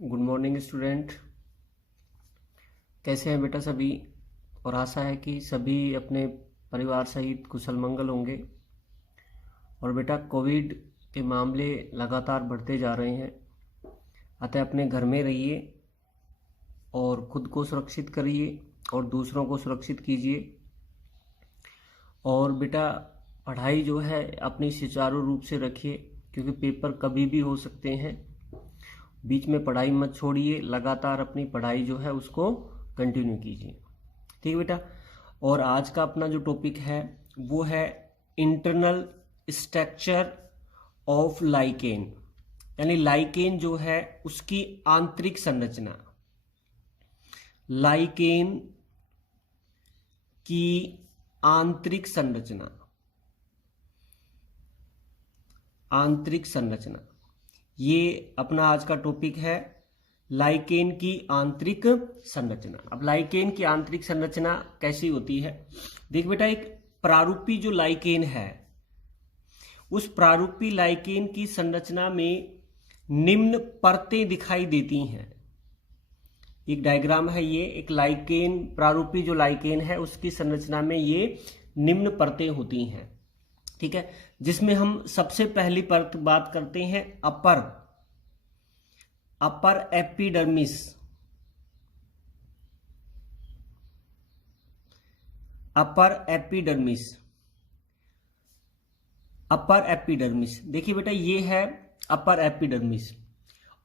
Good morning student. कैसे हैं बेटा सभी? और आशा है कि सभी अपने परिवार सहित कुशल मंगल होंगे। और बेटा कोविड के मामले लगातार बढ़ते जा रहे हैं, अतः अपने घर में रहिए और खुद को सुरक्षित करिए और दूसरों को सुरक्षित कीजिए। और बेटा पढ़ाई जो है अपनी सुचारू रूप से रखिए, क्योंकि पेपर कभी भी हो सकते हैं। बीच में पढ़ाई मत छोड़िए, लगातार अपनी पढ़ाई जो है उसको कंटिन्यू कीजिए। ठीक है बेटा। और आज का अपना जो टॉपिक है वो है इंटरनल स्ट्रक्चर ऑफ लाइकेन, यानी लाइकेन जो है उसकी आंतरिक संरचना। लाइकेन की आंतरिक संरचना, आंतरिक संरचना, ये अपना आज का टॉपिक है, लाइकेन की आंतरिक संरचना। अब लाइकेन की आंतरिक संरचना कैसी होती है? देख बेटा, एक प्रारूपी जो लाइकेन है, उस प्रारूपी लाइकेन की संरचना में निम्न परतें दिखाई देती हैं। एक डायग्राम है ये, एक लाइकेन, प्रारूपी जो लाइकेन है उसकी संरचना में ये निम्न परतें होती हैं। ठीक है, जिसमें हम सबसे पहली परत बात करते हैं upper epidermis. Upper epidermis, upper epidermis, देखिए बेटा ये है अपर एपिडर्मिस।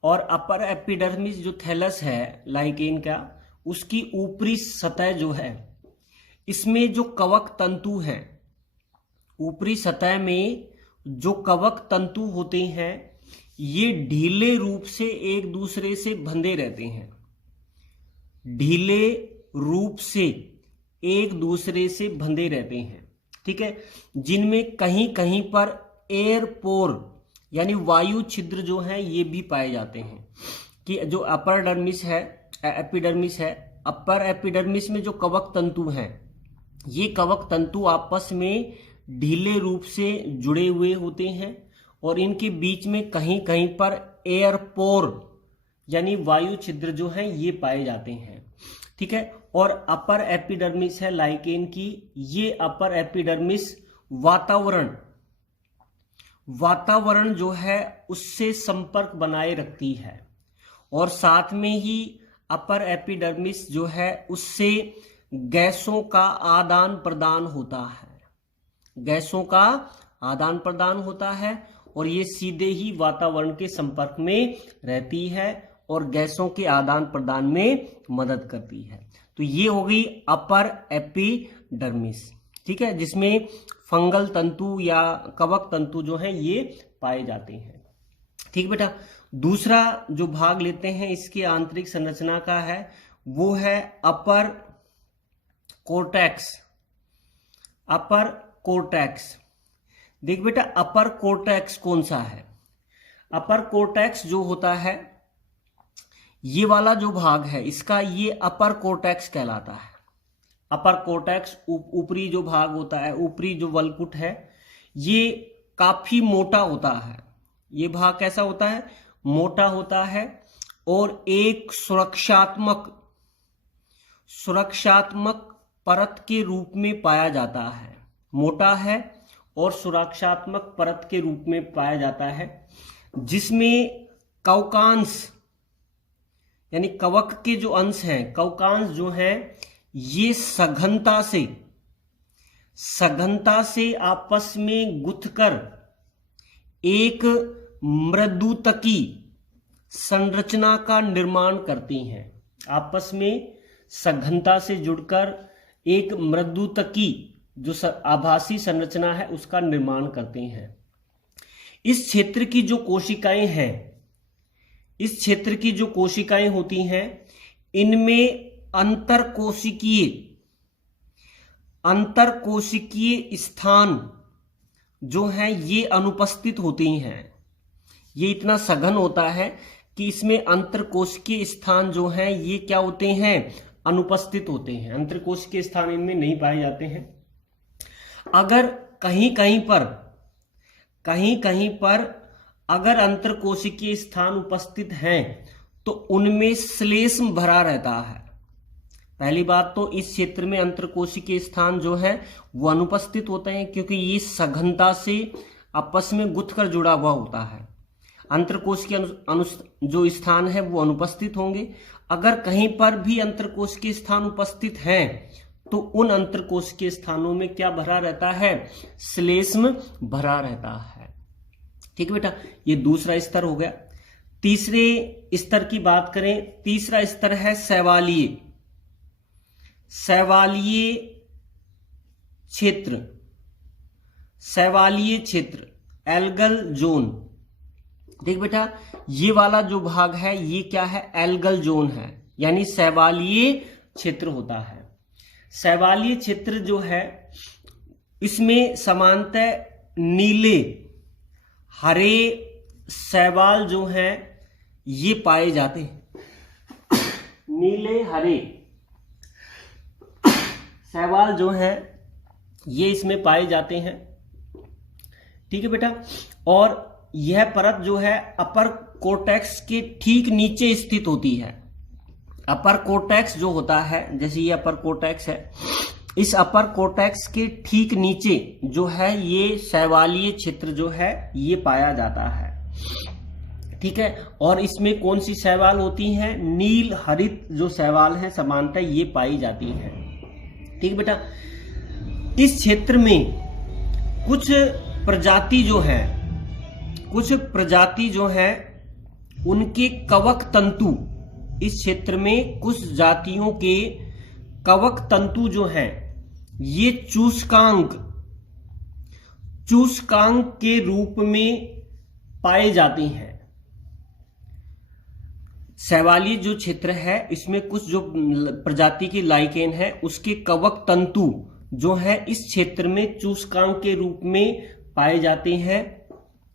और अपर एपिडर्मिस जो थैलस है लाइकेन का, उसकी ऊपरी सतह जो है, इसमें जो कवक तंतु हैं, ऊपरी सतह में जो कवक तंतु होते हैं ये ढीले रूप से एक दूसरे से बंधे रहते हैं। ढीले रूप से एक दूसरे से बंधे रहते हैं। ठीक है, जिनमें कहीं कहीं पर एयर पोर यानी वायु छिद्र जो है ये भी पाए जाते हैं। कि जो अपर डर्मिस है, एपिडर्मिस है, अपर एपिडर्मिस में जो कवक तंतु हैं, ये कवक तंतु आपस में ढीले रूप से जुड़े हुए होते हैं और इनके बीच में कहीं कहीं पर एयर पोर यानी वायु छिद्र जो है ये पाए जाते हैं। ठीक है, और अपर एपिडर्मिस है लाइकेन की, ये अपर एपिडर्मिस वातावरण जो है उससे संपर्क बनाए रखती है। और साथ में ही अपर एपिडर्मिस जो है उससे गैसों का आदान प्रदान होता है। गैसों का आदान प्रदान होता है और ये सीधे ही वातावरण के संपर्क में रहती है और गैसों के आदान प्रदान में मदद करती है। तो ये हो गई अपर एपिडर्मिस। ठीक है, जिसमें फंगल तंतु या कवक तंतु जो हैं ये पाए जाते हैं। ठीक बेटा, दूसरा जो भाग लेते हैं इसकी आंतरिक संरचना का है वो है अपर कोर्टेक्स। अपर कोर्टेक्स, देख बेटा अपर कोर्टेक्स कौन सा है? अपर कोर्टेक्स जो होता है, ये वाला जो भाग है इसका, ये अपर कोर्टेक्स कहलाता है। अपर कोर्टेक्स ऊपरी जो भाग होता है, ऊपरी जो वलकुट है, ये काफी मोटा होता है। ये भाग कैसा होता है? मोटा होता है और एक सुरक्षात्मक परत के रूप में पाया जाता है। मोटा है और सुरक्षात्मक परत के रूप में पाया जाता है, जिसमें कवकांश यानी कवक के जो अंश हैं, कवकांश जो हैं ये सघनता से आपस में गुथकर एक मृदुतकी संरचना का निर्माण करती हैं। आपस में सघनता से जुड़कर एक मृदुतकी जो आभासी संरचना है उसका निर्माण करते हैं। इस क्षेत्र की जो कोशिकाएं हैं, इस क्षेत्र की जो कोशिकाएं होती हैं, इनमें अंतरकोशिकीय स्थान जो है ये अनुपस्थित होती हैं। ये इतना सघन होता है कि इसमें अंतरकोशिकीय स्थान जो है ये क्या होते हैं? अनुपस्थित होते हैं। अंतरकोशिकीय स्थान इनमें नहीं पाए जाते हैं। अगर कहीं कहीं पर अगर अंतरकोशिकीय स्थान उपस्थित हैं तो उनमें श्लेष्म भरा रहता है। पहली बात तो इस क्षेत्र में अंतरकोशिकीय स्थान जो है वो अनुपस्थित होते हैं, क्योंकि ये सघनता से आपस में गुथकर जुड़ा हुआ होता है। अंतरकोशिकीय जो स्थान है वो अनुपस्थित होंगे। अगर कहीं पर भी अंतरकोशिकीय स्थान उपस्थित हैं तो उन अंतरकोशिकीय स्थानों में क्या भरा रहता है? श्लेष्म भरा रहता है। ठीक है बेटा, ये दूसरा स्तर हो गया। तीसरे स्तर की बात करें, तीसरा स्तर है शैवालीय। शैवालीय क्षेत्र, शैवालीय क्षेत्र, एल्गल जोन। देख बेटा, ये वाला जो भाग है ये क्या है? एल्गल जोन है, यानी शैवालीय क्षेत्र होता है। शैवालीय क्षेत्र जो है इसमें सामान्यतः नीले हरे शैवाल जो हैं ये पाए जाते हैं। नीले हरे शैवाल जो हैं ये इसमें पाए जाते हैं। ठीक है बेटा, और यह परत जो है अपर कोर्टेक्स के ठीक नीचे स्थित होती है। अपर कोर्टेक्स जो होता है, जैसे ये अपर कोर्टेक्स है, इस अपर कोर्टेक्स के ठीक नीचे जो है ये शैवालीय क्षेत्र जो है ये पाया जाता है। ठीक है, और इसमें कौन सी शैवाल होती हैं? नील हरित जो शैवाल हैं सामान्यतः ये पाई जाती हैं। ठीक है बेटा, इस क्षेत्र में कुछ प्रजाति जो है उनके कवक तंतु, इस क्षेत्र में कुछ जातियों के कवक तंतु जो हैं ये चूस्कांक के रूप में पाए जाते हैं। शैवालीय जो क्षेत्र है इसमें कुछ जो प्रजाति की लाइकेन है उसके कवक तंतु जो है इस क्षेत्र में चूस्कांक के रूप में पाए जाते हैं,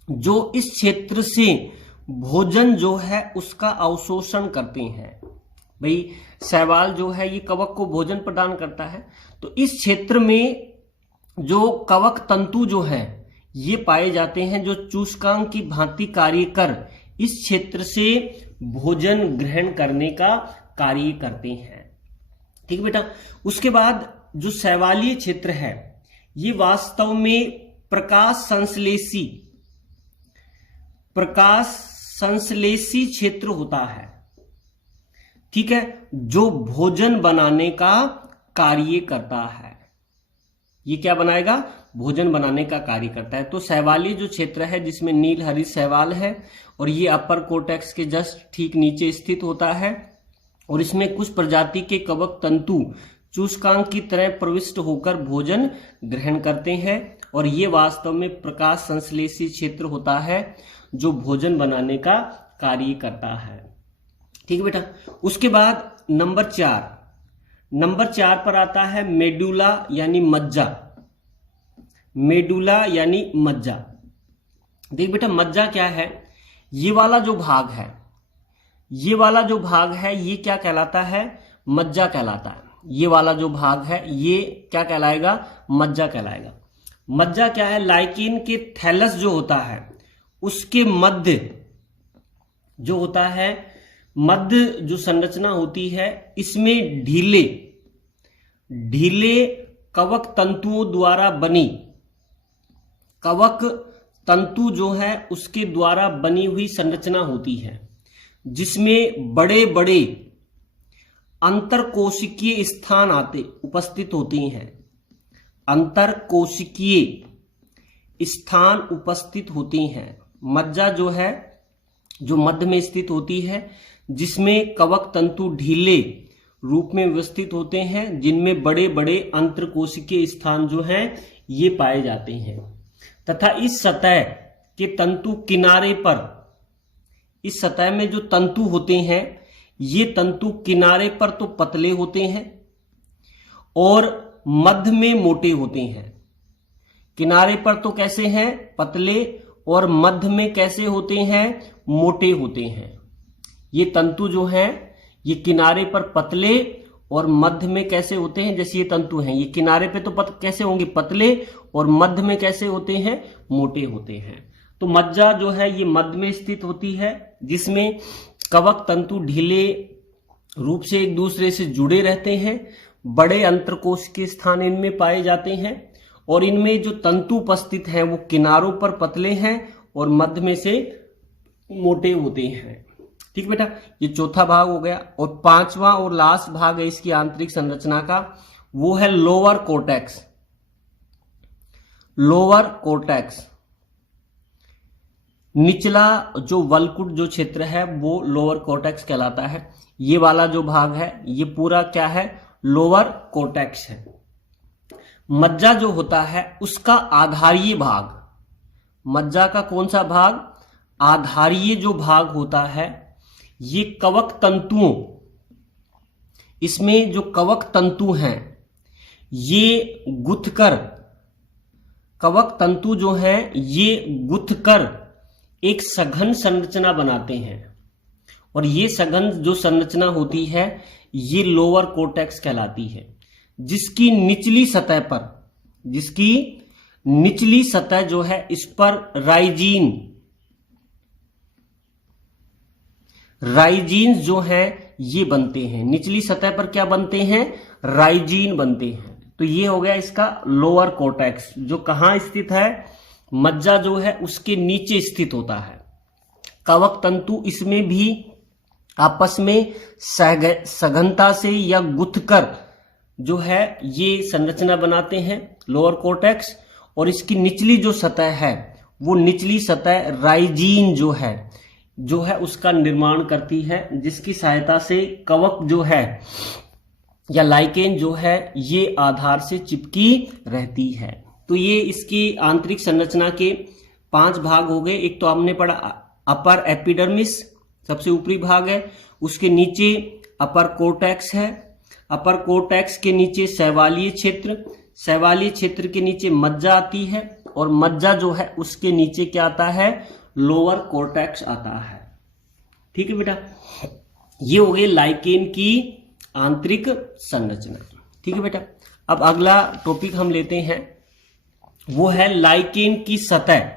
जो इस क्षेत्र से भोजन जो है उसका अवशोषण करते हैं। भाई शैवाल जो है ये कवक को भोजन प्रदान करता है, तो इस क्षेत्र में जो कवक तंतु जो है ये पाए जाते हैं जो चूस्कांक की भांति कार्य कर इस क्षेत्र से भोजन ग्रहण करने का कार्य करते हैं। ठीक है बेटा, उसके बाद जो शैवालीय क्षेत्र है ये वास्तव में प्रकाश संश्लेषी क्षेत्र होता है। ठीक है, जो भोजन बनाने का कार्य करता है। ये क्या बनाएगा? भोजन बनाने का कार्य करता है। तो शैवालीय जो क्षेत्र है जिसमें नील हरित शैवाल है और ये अपर कोर्टेक्स के जस्ट ठीक नीचे स्थित होता है, और इसमें कुछ प्रजाति के कवक तंतु चूस्कांक की तरह प्रविष्ट होकर भोजन ग्रहण करते हैं, और ये वास्तव में प्रकाश संश्लेषी क्षेत्र होता है जो भोजन बनाने का कार्य करता है। ठीक है बेटा, उसके बाद नंबर 4 पर आता है मेडुला यानी मज्जा। मेडुला यानी मज्जा। देख बेटा, मज्जा क्या है? ये वाला जो भाग है ये क्या कहलाता है? मज्जा कहलाता है। ये वाला जो भाग है ये क्या कहलाएगा? मज्जा कहलाएगा। मज्जा क्या है? लाइकेन के थैलस जो होता है उसके मध्य जो होता है, मध्य जो संरचना होती है इसमें ढीले कवक तंतुओं द्वारा बनी, कवक तंतु जो है उसके द्वारा बनी हुई संरचना होती है, जिसमें बड़े बड़े अंतरकोशिकीय स्थान उपस्थित होती हैं। अंतरकोशिकीय स्थान उपस्थित होती हैं। मज्जा जो है जो मध्य में स्थित होती है, जिसमें कवक तंतु ढीले रूप में व्यवस्थित होते हैं, जिनमें बड़े बड़े अंतरकोशिकीय स्थान जो हैं ये पाए जाते हैं, तथा इस सतह के तंतु किनारे पर, इस सतह में जो तंतु होते हैं ये तंतु किनारे पर तो पतले होते हैं और मध्य में मोटे होते हैं। किनारे पर तो कैसे हैं? पतले, और मध्य में कैसे होते हैं? मोटे होते हैं। ये तंतु जो हैं ये किनारे पर पतले और मध्य में कैसे होते हैं? जैसे ये तंतु हैं ये किनारे पे तो कैसे होंगे? पतले, और मध्य में कैसे होते हैं? मोटे होते हैं। तो मज्जा जो है ये मध्य में स्थित होती है, जिसमें कवक तंतु ढीले रूप से एक दूसरे से जुड़े रहते हैं, बड़े अंतरकोश के स्थान इनमें पाए जाते हैं और इनमें जो तंतु उपस्थित हैं वो किनारों पर पतले हैं और मध्य में से मोटे होते हैं। ठीक बेटा, ये चौथा भाग हो गया। और पांचवा और लास्ट भाग है इसकी आंतरिक संरचना का, वो है लोअर कोर्टेक्स। लोअर कोर्टेक्स, निचला जो वल्कुट जो क्षेत्र है वो लोअर कोर्टेक्स कहलाता है। ये वाला जो भाग है ये पूरा क्या है, लोअर कोर्टेक्स है। मज्जा जो होता है उसका आधारीय भाग, मज्जा का कौन सा भाग, आधारीय जो भाग होता है, ये कवक तंतुओं, इसमें जो कवक तंतु हैं ये गुथकर, कवक तंतु जो हैं ये गुथकर एक सघन संरचना बनाते हैं और ये सघन जो संरचना होती है ये लोअर कोर्टेक्स कहलाती है, जिसकी निचली सतह पर, जिसकी निचली सतह जो है इस पर राइजीन जो है ये बनते हैं। निचली सतह पर क्या बनते हैं, राइजीन बनते हैं। तो ये हो गया इसका लोअर कोर्टेक्स, जो कहां स्थित है, मज्जा जो है उसके नीचे स्थित होता है। कवक तंतु इसमें भी आपस में सघनता से या गुथकर जो है ये संरचना बनाते हैं लोअर कोर्टेक्स। और इसकी निचली जो सतह है वो निचली सतह राइजीन जो है उसका निर्माण करती है, जिसकी सहायता से कवक जो है या लाइकेन जो है ये आधार से चिपकी रहती है। तो ये इसकी आंतरिक संरचना के 5 भाग हो गए। एक तो हमने पढ़ा अपर एपिडर्मिस, सबसे ऊपरी भाग है, उसके नीचे अपर कोर्टेक्स है, अपर कोर्टेक्स के नीचे शैवालीय क्षेत्र, शैवालीय क्षेत्र के नीचे मज्जा आती है और मज्जा जो है उसके नीचे क्या आता है, लोअर कोर्टेक्स आता है। ठीक है बेटा, ये हो गए लाइकेन की आंतरिक संरचना। ठीक है बेटा, अब अगला टॉपिक हम लेते हैं, वो है लाइकेन की सतह।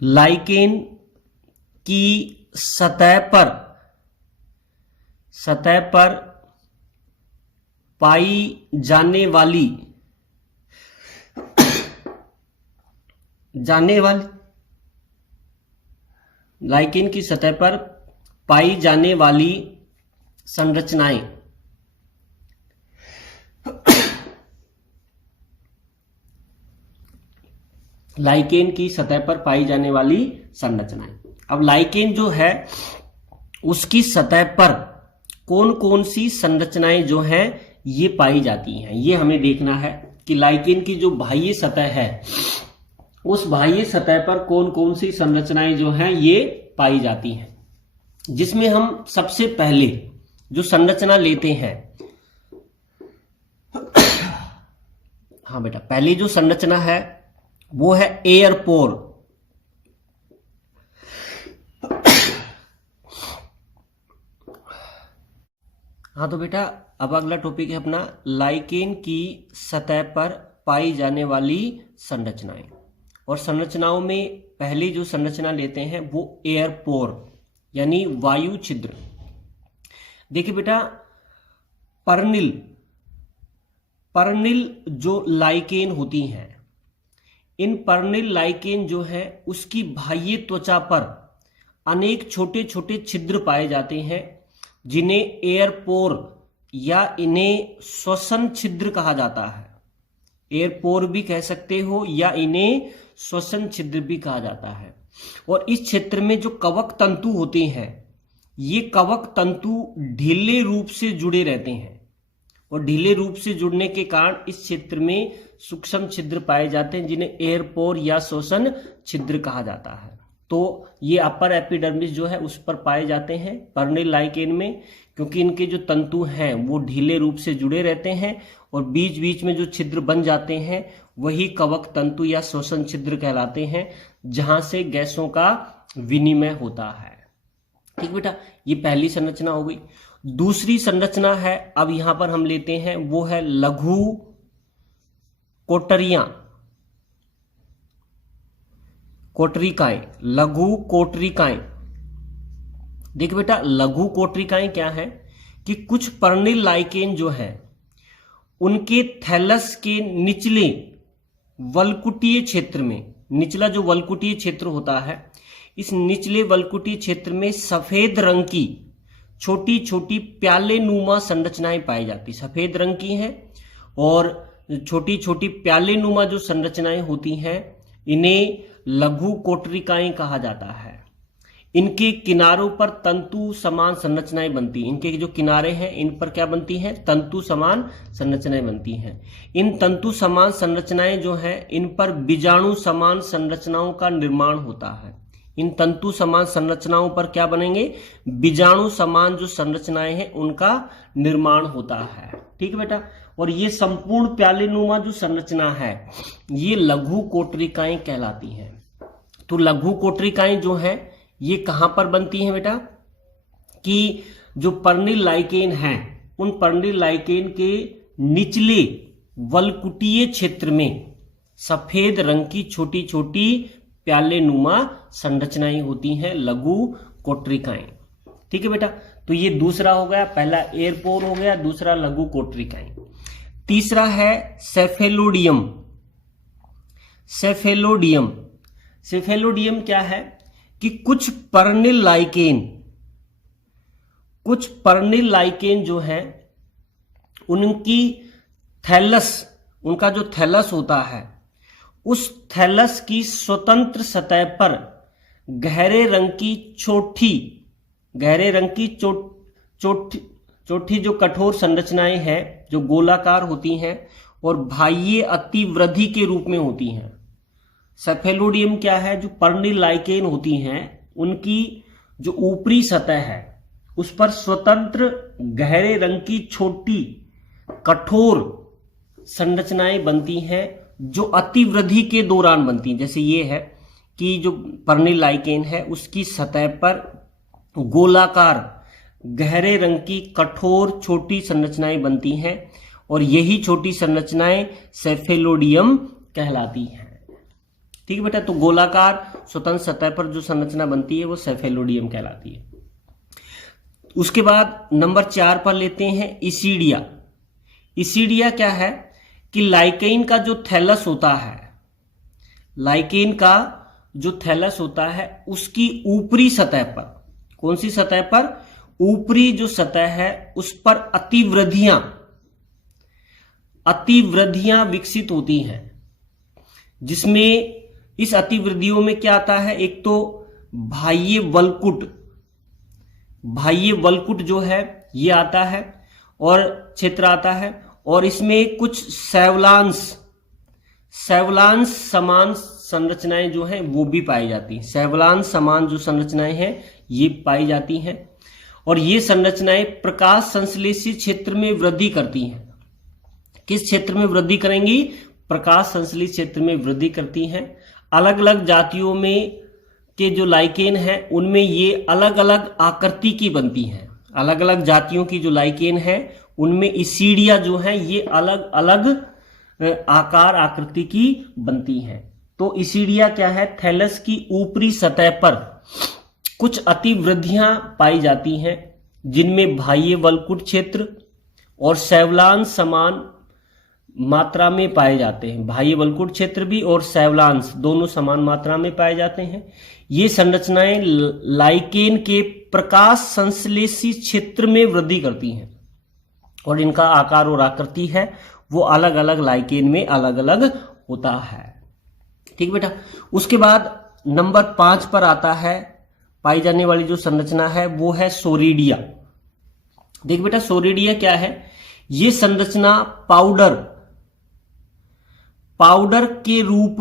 लाइकेन की सतह पर पाई जाने वाली लाइकेन की सतह पर पाई जाने वाली संरचनाएं लाइकेन की सतह पर पाई जाने वाली संरचनाएं। अब लाइकेन जो है उसकी सतह पर कौन कौन सी संरचनाएं जो हैं ये पाई जाती हैं, ये हमें देखना है कि लाइकेन की जो बाह्य सतह है उस बाह्य सतह पर कौन कौन सी संरचनाएं जो हैं ये पाई जाती हैं। जिसमें हम सबसे पहले जो संरचना लेते हैं, हाँ बेटा, पहली जो संरचना है वो है एयरपोर। हाँ तो बेटा, अब अगला टॉपिक है अपना लाइकेन की सतह पर पाई जाने वाली संरचनाएं। और संरचनाओं में पहली जो संरचना लेते हैं वो एयरपोर यानी वायु छिद्र। देखिए बेटा, पर्निल जो लाइकेन होती हैं, इन पर्निल लाइकेन जो है उसकी बाह्य त्वचा पर अनेक छोटे छोटे छिद्र पाए जाते हैं, जिन्हें एयरपोर या इन्हें श्वसन छिद्र कहा जाता है। एयरपोर भी कह सकते हो या इन्हें श्वसन छिद्र भी कहा जाता है। और इस क्षेत्र में जो कवक तंतु होते हैं, ये कवक तंतु ढीले रूप से जुड़े रहते हैं और ढीले रूप से जुड़ने के कारण इस क्षेत्र में सूक्ष्म छिद्र पाए जाते हैं, जिन्हें एयरपोर या श्वसन छिद्र कहा जाता है। तो ये अपर एपिडर्मिस जो है उस पर पाए जाते हैं पर्निल लाइकेन में, क्योंकि इनके जो तंतु हैं वो ढीले रूप से जुड़े रहते हैं और बीच बीच में जो छिद्र बन जाते हैं वही कवक तंतु या श्वसन छिद्र कहलाते हैं, जहां से गैसों का विनिमय होता है। ठीक बेटा, ये पहली संरचना हो गई। दूसरी संरचना है, अब यहां पर हम लेते हैं, वो है लघु कोटरिकाएं, लघु कोटरिकाएं। देखिए बेटा, लघु कोटरिकाएं क्या है कि कुछ पर्णिल लाइकेन जो है उनके थैलस के निचले वल्कुटीय क्षेत्र में, निचला जो वल्कुटीय क्षेत्र होता है, इस निचले वल्कुटीय क्षेत्र में सफेद रंग की छोटी छोटी प्याले नुमा संरचनाएं पाई जाती, सफेद रंग की हैं और छोटी छोटी प्याले नुमा जो संरचनाएं होती हैं इन्हें लघु कोटरिकाएं कहा जाता है। इनके किनारों पर तंतु समान संरचनाएं बनती हैं, इनके जो किनारे हैं इन पर क्या बनती हैं, तंतु समान संरचनाएं बनती हैं। इन तंतु समान संरचनाएं जो हैं इन पर बीजाणु समान संरचनाओं का निर्माण होता है। इन तंतु समान संरचनाओं पर क्या बनेंगे, बीजाणु समान जो संरचनाएं हैं उनका निर्माण होता है। ठीक है बेटा, और ये संपूर्ण प्यालेनुमा जो संरचना है ये लघु कोटरिकाएं कहलाती हैं। तो लघु कोटरिकाएं जो हैं ये कहां पर बनती हैं बेटा, कि जो पर्णिल लाइकेन हैं उन पर्णिल लाइकेन के निचले वल्कुटीय क्षेत्र में सफेद रंग की छोटी छोटी प्यालेनुमा संरचनाएं होती हैं, लघु कोटरिकाएं। ठीक है बेटा, तो ये दूसरा हो गया, पहला एयरपोर हो गया, दूसरा लघु कोटरिकाएं। तीसरा है सेफेलोडियम। सेफेलोडियम, सेफेलोडियम क्या है कि कुछ पर्णिल लाइकेन जो है उनकी थैलस, उनका जो थैलस होता है उस थैलस की स्वतंत्र सतह पर गहरे रंग की चोटी जो कठोर संरचनाएं हैं जो गोलाकार होती हैं और बाह्य अतिवृद्धि के रूप में होती हैं। सेफेलोडियम क्या है, जो पर्णिल लाइकेन होती हैं उनकी जो ऊपरी सतह है उस पर स्वतंत्र गहरे रंग की छोटी कठोर संरचनाएं बनती हैं जो अतिवृद्धि के दौरान बनती हैं। जैसे ये है कि जो पर्णिल लाइकेन है उसकी सतह पर गोलाकार गहरे रंग की कठोर छोटी संरचनाएं बनती हैं और यही छोटी संरचनाएं सेफेलोडियम कहलाती हैं। ठीक है बेटा, तो गोलाकार स्वतंत्र सतह पर जो संरचना बनती है वो सेफेलोडियम कहलाती है। उसके बाद नंबर 4 पर लेते हैं इसीडिया। इसीडिया क्या है कि लाइकेन का जो थैलस होता है, लाइकेन का जो थैलस होता है उसकी ऊपरी सतह पर, कौन सी सतह पर, ऊपरी जो सतह है उस पर अतिवृद्धियां विकसित होती हैं, जिसमें इस अतिवृद्धियों में क्या आता है, एक तो बाह्य वल्कुट जो है ये आता है और क्षेत्र आता है, और इसमें कुछ सैवलांस समान संरचनाएं जो हैं वो भी पाई जाती हैं। सैवलांस समान जो संरचनाएं हैं ये पाई जाती हैं और ये संरचनाएं प्रकाश संश्लेषी क्षेत्र में वृद्धि करती हैं। किस क्षेत्र में वृद्धि करेंगी, प्रकाश संश्लेषी क्षेत्र में वृद्धि करती हैं। अलग अलग जातियों में के जो लाइकेन हैं उनमें ये अलग अलग आकृति की बनती हैं। अलग अलग जातियों की जो लाइकेन है उनमें इसीडिया जो है ये अलग अलग आकार आकृति की बनती हैं। तो इसीडिया क्या है, थैलस की ऊपरी सतह पर कुछ अतिवृद्धियां पाई जाती हैं जिनमें बाह्य वल्कुट क्षेत्र और सैवलांस समान मात्रा में पाए जाते हैं। बाह्य वल्कुट क्षेत्र भी और सैवलांस दोनों समान मात्रा में पाए जाते हैं। ये संरचनाएं लाइकेन के प्रकाश संश्लेषी क्षेत्र में वृद्धि करती हैं और इनका आकार और आकृति है वो अलग अलग लाइकेन में अलग अलग होता है। ठीक बेटा, उसके बाद नंबर 5 पर आता है पाई जाने वाली जो संरचना है वो है सोरिडिया। देख बेटा, सोरिडिया क्या है, ये संरचना पाउडर के रूप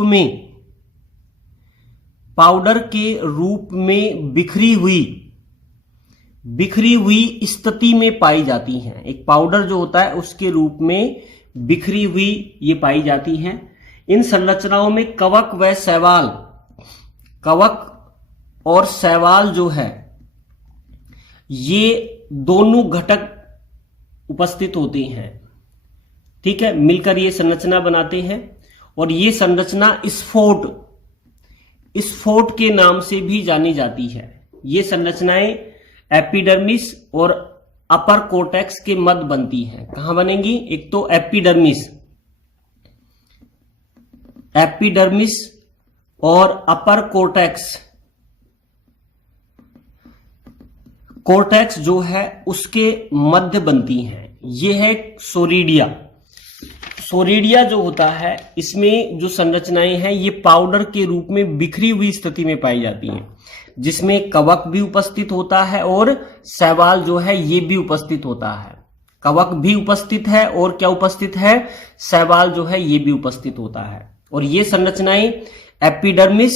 में बिखरी हुई स्थिति में पाई जाती हैं। एक पाउडर जो होता है उसके रूप में बिखरी हुई ये पाई जाती हैं। इन संरचनाओं में कवक और शैवाल जो है ये दोनों घटक उपस्थित होते हैं। ठीक है, मिलकर ये संरचना बनाते हैं और ये संरचना स्फोट के नाम से भी जानी जाती है। ये संरचनाएं एपिडर्मिस और अपर कोर्टेक्स के मध्य बनती हैं। कहां बनेंगी? एक तो एपिडर्मिस और अपर कोर्टेक्स जो है उसके मध्य बनती हैं। ये है सोरिडिया। सोरिडिया जो होता है, इसमें जो संरचनाएं हैं ये पाउडर के रूप में बिखरी हुई स्थिति में पाई जाती हैं, जिसमें कवक भी उपस्थित होता है और शैवाल जो है ये भी उपस्थित होता है। कवक भी उपस्थित है और क्या उपस्थित है? शैवाल जो है ये भी उपस्थित होता है। और ये संरचनाएं एपिडर्मिस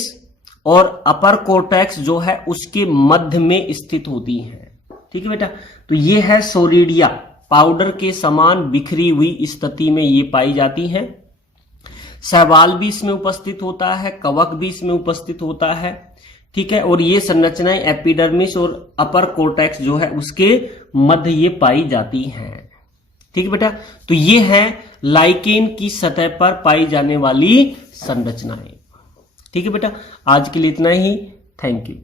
और अपर कोर्टेक्स जो है उसके मध्य में स्थित होती हैं। ठीक है बेटा, तो ये है सोरिडिया, पाउडर के समान बिखरी हुई स्थिति में ये पाई जाती हैं। शैवाल भी इसमें उपस्थित होता है, कवक भी इसमें उपस्थित होता है। ठीक है, और ये संरचनाएं एपिडर्मिस और अपर कोर्टेक्स जो है उसके मध्य ये पाई जाती हैं। ठीक है बेटा, तो ये है लाइकेन की सतह पर पाई जाने वाली संरचनाएं। ठीक है बेटा, आज के लिए इतना ही। Thank you.